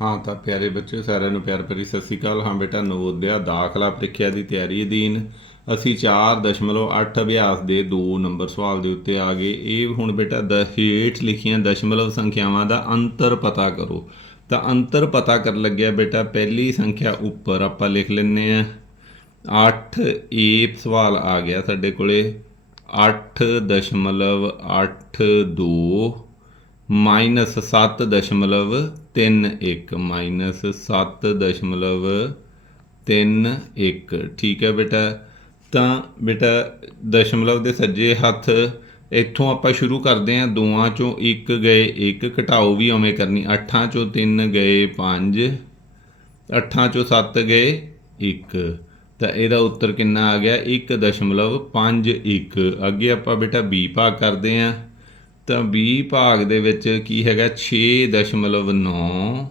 ਹਾਂ ਤਾਂ ਪਿਆਰੇ ਬੱਚਿਓ, ਸਾਰਿਆਂ ਨੂੰ ਪਿਆਰ ਭਰੀ ਸਤਿ ਸ਼੍ਰੀ ਅਕਾਲ। ਹਾਂ ਬੇਟਾ ਨਵੋਦਿਆ ਦਾਖਲਾ ਪ੍ਰੀਖਿਆ ਦੀ ਤਿਆਰੀ ਅਧੀਨ ਅਸੀਂ 4.8 ਅਭਿਆਸ ਦੇ 2 ਨੰਬਰ ਸਵਾਲ ਦੇ ਉੱਤੇ ਆ ਗਏ। ਇਹ ਹੁਣ ਬੇਟਾ ਦ ਹੇਠ ਲਿਖੀਆਂ ਦਸ਼ਮਲਵ ਸੰਖਿਆਵਾਂ ਦਾ ਅੰਤਰ ਪਤਾ ਕਰੋ। ਤਾਂ ਅੰਤਰ ਪਤਾ ਕਰਨ ਲੱਗਿਆ ਬੇਟਾ, ਪਹਿਲੀ ਸੰਖਿਆ ਉੱਪਰ ਆਪਾਂ ਲਿਖ ਲੈਂਦੇ ਆ 8 ਏ ਸਵਾਲ ਆ ਗਿਆ ਸਾਡੇ ਕੋਲੇ। 8.82 ਮਾਈਨਸ 7.31 ਮਾਈਨਸ 7.31 ਠੀਕ ਹੈ ਬੇਟਾ ਤਾਂ ਬੇਟਾ ਦਸ਼ਮਲਵ ਦੇ ਸੱਜੇ ਹੱਥ ਇੱਥੋਂ ਆਪਾਂ ਸ਼ੁਰੂ ਕਰਦੇ ਹਾਂ ਦੋਆਂ ਚੋਂ ਇੱਕ ਗਏ ਇੱਕ ਘਟਾਓ ਵੀ ਉਵੇਂ ਕਰਨੀ 8 ਚੋਂ 3 ਗਏ 5 8 ਚੋਂ 7 ਗਏ 1 ਤਾਂ ਇਹਦਾ ਉੱਤਰ ਕਿੰਨਾ ਆ ਗਿਆ 1.51 ਅੱਗੇ ਆਪਾਂ ਬੇਟਾ b ਭਾਗ ਕਰਦੇ ਹਾਂ ਤਾਂ 20 ਭਾਗ ਦੇ ਵਿੱਚ ਕੀ ਹੈਗਾ? 6.9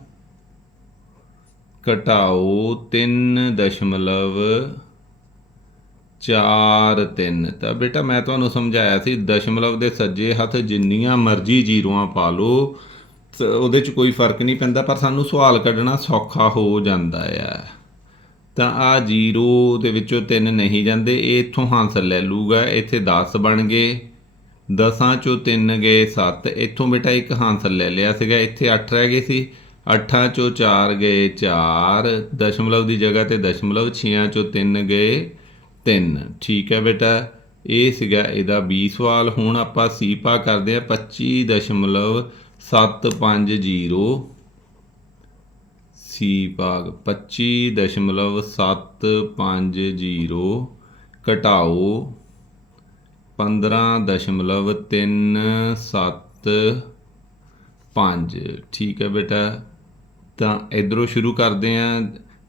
ਘਟਾਓ 3.43 ਤਾਂ ਬੇਟਾ ਮੈਂ ਤੁਹਾਨੂੰ ਸਮਝਾਇਆ ਸੀ, ਦਸ਼ਮਲਵ ਦੇ ਸੱਜੇ ਹੱਥ ਜਿੰਨੀਆਂ ਮਰਜ਼ੀ ਜ਼ੀਰੋਆਂ ਪਾ ਲਓ ਉਹਦੇ 'ਚ ਕੋਈ ਫ਼ਰਕ ਨਹੀਂ ਪੈਂਦਾ, ਪਰ ਸਾਨੂੰ ਸਵਾਲ ਕੱਢਣਾ ਸੌਖਾ ਹੋ ਜਾਂਦਾ ਆ। ਤਾਂ ਆ 0 ਦੇ ਵਿੱਚੋਂ 3 ਨਹੀਂ ਜਾਂਦੇ, ਇਹ ਇੱਥੋਂ ਹਾਸਲ ਲੈ ਲੂਗਾ ਇੱਥੇ 10 ਬਣ ਗਏ। ਦਸਾਂ ਚੋਂ ਤਿੰਨ ਗਏ 7 ਇੱਥੋਂ ਬੇਟਾ ਇੱਕ ਹਾਂਸਲ ਲੈ ਲਿਆ ਸੀਗਾ। ਇੱਥੇ 8 ਰਹਿ ਗਏ ਸੀ। 8 ਚੋਂ 4 ਗਏ 4 ਦਸ਼ਮਲਵ ਦੀ ਜਗ੍ਹਾ ਤੇ ਦਸ਼ਮਲਵ 6 ਚੋਂ 3 ਗਏ 3 ਠੀਕ ਹੈ ਬੇਟਾ। ਇਹ ਸੀਗਾ ਇਹਦਾ 20 ਸਵਾਲ। ਹੁਣ ਆਪਾਂ ਸੀ ਪਾ ਕਰਦੇ ਆ 25.750 ਸੀ ਭਾਗ 25.750 ਘਟਾਓ। 15.375 ਠੀਕ ਹੈ ਬੇਟਾ। ਤਾਂ ਇਧਰੋਂ ਸ਼ੁਰੂ ਕਰਦੇ ਆਂ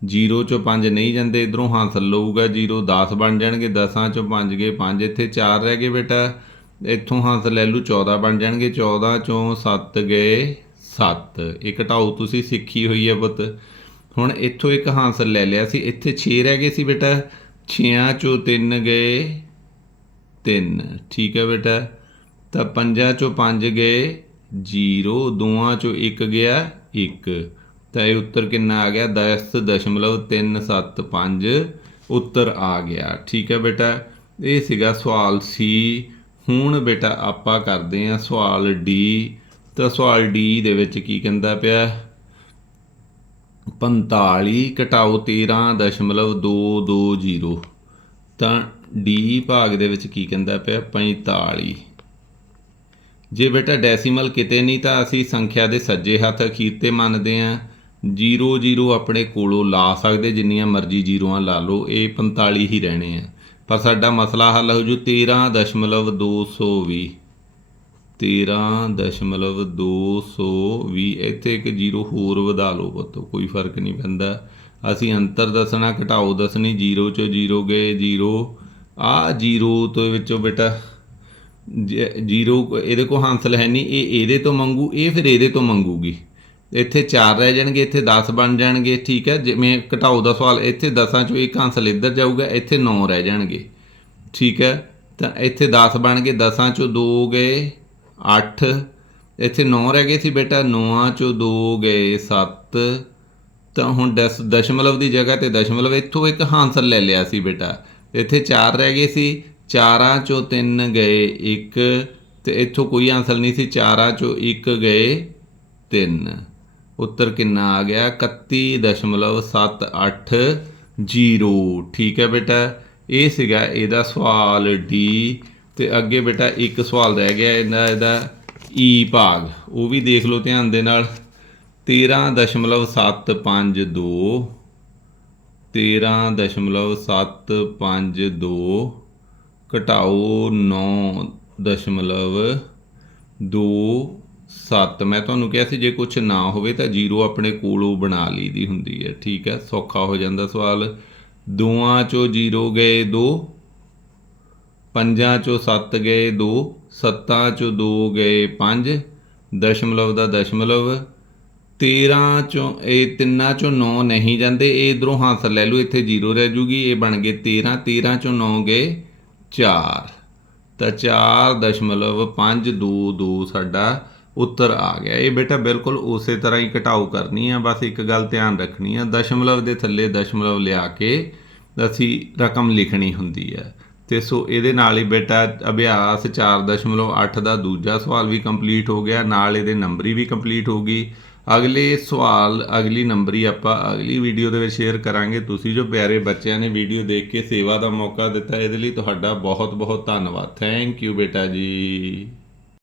0 ਚੋਂ 5 ਨਹੀਂ ਜਾਂਦੇ, ਇਧਰੋਂ ਹਾਸਲ ਲਊਗਾ 0 10 ਬਣ ਜਾਣਗੇ 10ਾਂ ਚੋਂ 5 ਗਏ 5 ਇੱਥੇ 4 ਰਹਿ ਗਏ ਬੇਟਾ। ਇੱਥੋਂ ਹਾਸਲ ਲੈ ਲੂ 14 ਬਣ ਜਾਣਗੇ। 14 ਚੋਂ 7 ਗਏ 7 ਇਹ ਘਟਾਓ ਤੁਸੀਂ ਸਿੱਖੀ ਹੋਈ ਹੈ ਪੁੱਤ। ਹੁਣ ਇੱਥੋਂ ਇੱਕ ਹਾਸਲ ਲੈ ਲਿਆ ਸੀ। ਇੱਥੇ 6 ਰਹਿ ਗਏ ਸੀ ਬੇਟਾ। 6 ਚੋਂ 3 ਗਏ 3 ਠੀਕ ਹੈ ਬੇਟਾ। ਤਾਂ ਪੰਜਾਂ ਚੋਂ 5 ਗਏ 0 ਦੋਆਂ ਚੋਂ 1 ਗਿਆ 1 ਤਾਂ ਇਹ ਉੱਤਰ ਕਿੰਨਾ ਆ ਗਿਆ? 10.375 ਉੱਤਰ ਆ ਗਿਆ। ਠੀਕ ਹੈ ਬੇਟਾ। ਇਹ ਸੀਗਾ ਸਵਾਲ ਸੀ। ਹੁਣ ਬੇਟਾ ਆਪਾਂ ਕਰਦੇ ਹਾਂ ਸਵਾਲ ਡੀ ਤਾਂ ਸਵਾਲ ਡੀ ਦੇ ਵਿੱਚ ਕੀ ਕਹਿੰਦਾ ਪਿਆ? 45 ਘਟਾਓ 13.220 ਤਾਂ ਡੀ ਭਾਗ ਦੇ ਵਿੱਚ ਕੀ ਕਹਿੰਦਾ ਪਿਆ? 45 ਜੇ ਬੇਟਾ ਡੈਸੀਮਲ ਕਿਤੇ ਨਹੀਂ ਤਾਂ ਅਸੀਂ ਸੰਖਿਆ ਦੇ ਸੱਜੇ ਹੱਥ ਅਖੀਰ ਤੇ ਮੰਨਦੇ ਆਂ। 0 0 ਆਪਣੇ ਕੋਲੋਂ ਲਾ ਸਕਦੇ, ਜਿੰਨੀਆਂ ਮਰਜ਼ੀ ਜ਼ੀਰੋਆਂ ਲਾ ਲਓ, ਇਹ 45 ਹੀ ਰਹਿਣੇ ਆ। ਪਰ ਸਾਡਾ ਮਸਲਾ ਹੱਲ ਹੋ ਜੂ 13.220 13.220 ਇੱਥੇ ਇੱਕ ਜ਼ੀਰੋ ਹੋਰ ਵਧਾ ਲਓ ਪੁੱਤ, ਕੋਈ ਫ਼ਰਕ ਨਹੀਂ ਪੈਂਦਾ। ਅਸੀਂ ਅੰਤਰ ਦੱਸਣਾ, ਘਟਾਓ ਦੱਸਣੀ 0 ਚੋਂ 0 ਗਏ 0 ਆ ਜੀਰੋ ਤੋਂ ਵਿੱਚੋਂ ਬੇਟਾ ਜ਼ੀਰੋ ਇਹਦੇ ਕੋ ਹਾਂਸਲ ਹੈ ਨਹੀਂ, ਇਹ ਇਹਦੇ ਤੋਂ ਮੰਗੂ, ਇਹ ਫਿਰ ਇਹਦੇ ਤੋਂ ਮੰਗੂਗੀ। ਇੱਥੇ 4 ਰਹਿ ਜਾਣਗੇ, ਇੱਥੇ 10 ਬਣ ਜਾਣਗੇ, ਠੀਕ ਹੈ? ਜਿਵੇਂ ਘਟਾਓ ਦਾ ਸਵਾਲ, ਇੱਥੇ 10ਾਂ ਚੋਂ ਇੱਕ ਹਾਂਸਲ ਇੱਧਰ ਜਾਊਗਾ, ਇੱਥੇ 9 ਰਹਿ ਜਾਣਗੇ, ਠੀਕ ਹੈ? ਤਾਂ ਇੱਥੇ 10 ਬਣ ਗਏ 10ਾਂ ਚੋਂ 2 ਗਏ 8 ਇੱਥੇ 9 ਰਹਿ ਗਏ ਸੀ ਬੇਟਾ 9ਾਂ ਚੋਂ 2 ਗਏ 7 ਤਾਂ ਹੁਣ ਦਸ, ਦਸ਼ਮਲਵ ਦੀ ਜਗ੍ਹਾ ਤੇ ਦਸ਼ਮਲਵ ਇੱਥੋਂ ਇੱਕ ਹਾਂਸਲ ਲੈ ਲਿਆ ਸੀ ਬੇਟਾ। ਇੱਥੇ 4 ਰਹਿ ਗਏ ਸੀ। ਚਾਰਾਂ ਚੋਂ 3 ਗਏ 1 ਤੇ ਇੱਥੋਂ ਕੋਈ ਆਂਸਰ ਨਹੀਂ ਸੀ। ਚਾਰਾਂ ਚੋਂ 1 ਗਏ 3 ਉੱਤਰ ਕਿੰਨਾ ਆ ਗਿਆ? 31.780 ਠੀਕ ਹੈ ਬੇਟਾ। ਇਹ ਸੀਗਾ ਇਹਦਾ ਸਵਾਲ ਡੀ ਤੇ ਅੱਗੇ ਬੇਟਾ ਇੱਕ ਸਵਾਲ ਰਹਿ ਗਿਆ ਇਹਦਾ ਇਹਦਾ ਈ ਭਾਗ। ਉਹ ਵੀ ਦੇਖ ਲਓ ਧਿਆਨ ਦੇ ਨਾਲ। 13.752 13.752 ਘਟਾਓ 9.27 ਮੈਂ ਤੁਹਾਨੂੰ ਕਿਹਾ ਸੀ ਜੇ ਕੁਝ ਨਾ ਹੋਵੇ ਤਾਂ ਜ਼ੀਰੋ ਆਪਣੇ ਕੋਲੋਂ ਬਣਾ ਲਈਦੀ ਹੁੰਦੀ ਹੈ। ਠੀਕ ਹੈ, ਸੌਖਾ ਹੋ ਜਾਂਦਾ ਸਵਾਲ। ਦੋਆਂ ਚੋਂ ਜ਼ੀਰੋ ਗਏ ਦੋ, ਪੰਜਾਂ ਚੋਂ 7 ਗਏ 2 ਸੱਤਾਂ ਚੋਂ 2 ਗਏ 5 ਦਸ਼ਮਲਵ ਦਾ ਦਸ਼ਮਲਵ 13 ਚੋਂ, ਇਹ ਤਿੰਨਾਂ ਚੋਂ 9 ਨਹੀਂ ਜਾਂਦੇ, ਇਹ ਇਧਰੋਂ ਹਾਸਲ ਲੈ ਲਓ, ਇੱਥੇ 0 ਰਹਿ ਜੂਗੀ, ਇਹ ਬਣ ਗਏ 13 13 ਚੋਂ 9 ਗਏ 4 ਤਾਂ 4.522 ਸਾਡਾ ਉੱਤਰ ਆ ਗਿਆ। ਇਹ ਬੇਟਾ ਬਿਲਕੁਲ ਉਸੇ ਤਰ੍ਹਾਂ ਹੀ ਘਟਾਓ ਕਰਨੀ ਆ, ਬਸ ਇੱਕ ਗੱਲ ਧਿਆਨ ਰੱਖਣੀ ਆ, ਦਸ਼ਮਲਵ ਦੇ ਥੱਲੇ ਦਸ਼ਮਲਵ ਲਿਆ ਕੇ ਅਸੀਂ ਰਕਮ ਲਿਖਣੀ ਹੁੰਦੀ ਹੈ ਤੇ ਸੋ ਇਹਦੇ ਨਾਲ ਹੀ ਬੇਟਾ ਅਭਿਆਸ 4.8 ਦਾ ਦੂਜਾ ਸਵਾਲ ਵੀ ਕੰਪਲੀਟ ਹੋ ਗਿਆ, ਨਾਲ ਇਹਦੇ ਨੰਬਰੀ ਵੀ ਕੰਪਲੀਟ ਹੋ ਗਈ। ਅਗਲੇ ਸਵਾਲ, ਅਗਲੀ ਨੰਬਰੀ ਆਪਾਂ ਅਗਲੀ ਵੀਡੀਓ ਦੇ ਵਿੱਚ ਸ਼ੇਅਰ ਕਰਾਂਗੇ। ਤੁਸੀਂ ਜੋ ਪਿਆਰੇ ਬੱਚਿਆਂ ਨੇ ਵੀਡੀਓ ਦੇਖ ਕੇ ਸੇਵਾ ਦਾ ਮੌਕਾ ਦਿੱਤਾ, ਇਹਦੇ ਲਈ ਤੁਹਾਡਾ ਬਹੁਤ ਬਹੁਤ ਧੰਨਵਾਦ। ਥੈਂਕ ਯੂ ਬੇਟਾ ਜੀ।